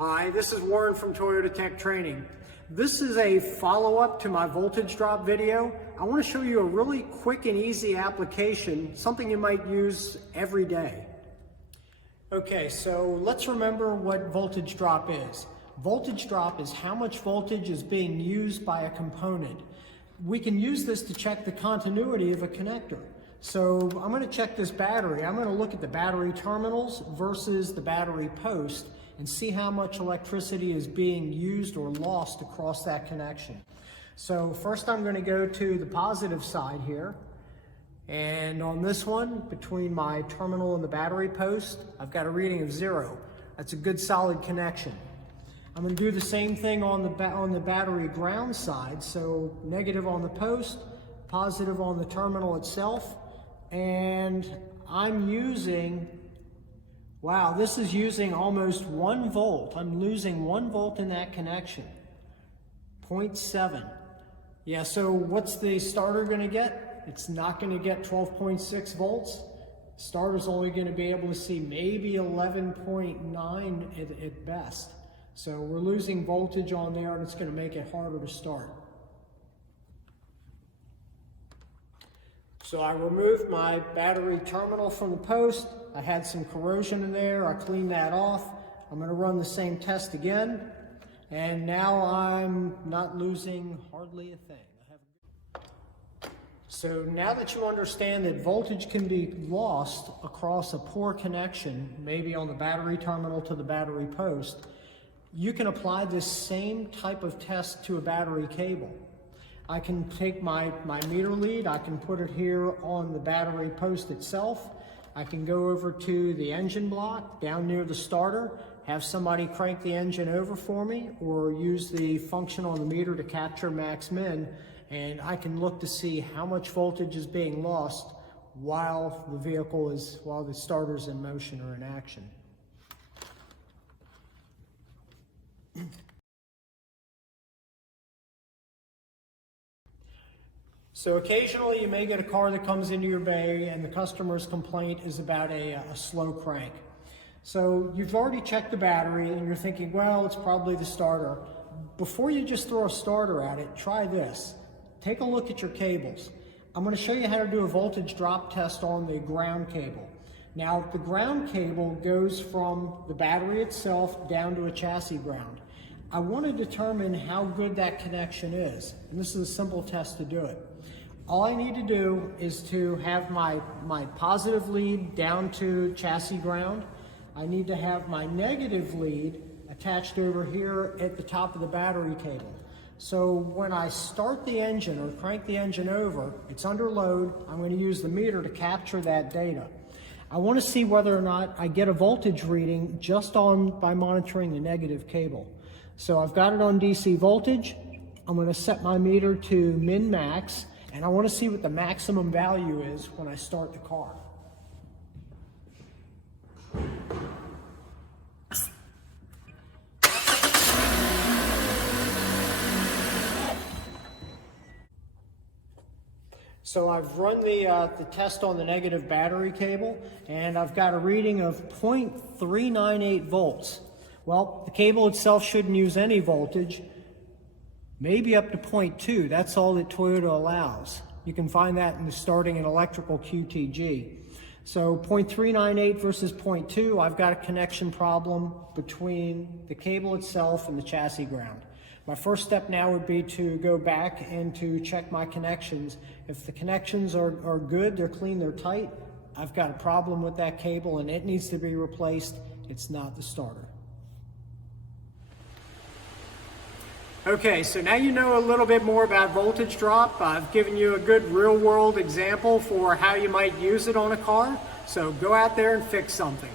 Hi, this is Warren from Toyota Tech Training. This is a follow-up to my voltage drop video. I want to show you a really quick and easy application, something you might use every day. Okay, so let's remember what voltage drop is. Voltage drop is how much voltage is being used by a component. We can use this to check the continuity of a connector. So I'm going to check this battery. I'm going to look at the battery terminals versus the battery post and see how much electricity is being used or lost across that connection. So first I'm going to go to the positive side here. And on this one, between my terminal and the battery post, I've got a reading of 0. That's a good solid connection. I'm going to do the same thing on the battery ground side. So negative on the post, positive on the terminal itself. And I'm using, wow, this is using almost 1 volt. I'm losing 1 volt in that connection. 0.7. Yeah, so what's the starter going to get? It's not going to get 12.6 volts. Starter's only going to be able to see maybe 11.9 at best. So we're losing voltage on there, and it's going to make it harder to start. So I removed my battery terminal from the post. I had some corrosion in there. I cleaned that off. I'm going to run the same test again. And now I'm not losing hardly a thing. So now that you understand that voltage can be lost across a poor connection, maybe on the battery terminal to the battery post, you can apply this same type of test to a battery cable. I can take my meter lead, I can put it here on the battery post itself. I can go over to the engine block down near the starter, have somebody crank the engine over for me, or use the function on the meter to capture max min, and I can look to see how much voltage is being lost while the starter's in motion or in action. So occasionally you may get a car that comes into your bay and the customer's complaint is about a slow crank. So you've already checked the battery and you're thinking, well, it's probably the starter. Before you just throw a starter at it, try this. Take a look at your cables. I'm going to show you how to do a voltage drop test on the ground cable. Now, the ground cable goes from the battery itself down to a chassis ground. I want to determine how good that connection is, and this is a simple test to do it. All I need to do is to have my positive lead down to chassis ground. I need to have my negative lead attached over here at the top of the battery cable. So when I start the engine or crank the engine over, it's under load. I'm going to use the meter to capture that data. I want to see whether or not I get a voltage reading just by monitoring the negative cable. So I've got it on DC voltage. I'm going to set my meter to min-max, and I want to see what the maximum value is when I start the car. So I've run the test on the negative battery cable, and I've got a reading of 0.398 volts. Well, the cable itself shouldn't use any voltage, maybe up to 0.2. That's all that Toyota allows. You can find that in the starting and electrical QTG. So 0.398 versus 0.2, I've got a connection problem between the cable itself and the chassis ground. My first step now would be to go back and to check my connections. If the connections are good, they're clean, they're tight, I've got a problem with that cable and it needs to be replaced. It's not the starter. Okay, so now you know a little bit more about voltage drop. I've given you a good real-world example for how you might use it on a car. So go out there and fix something.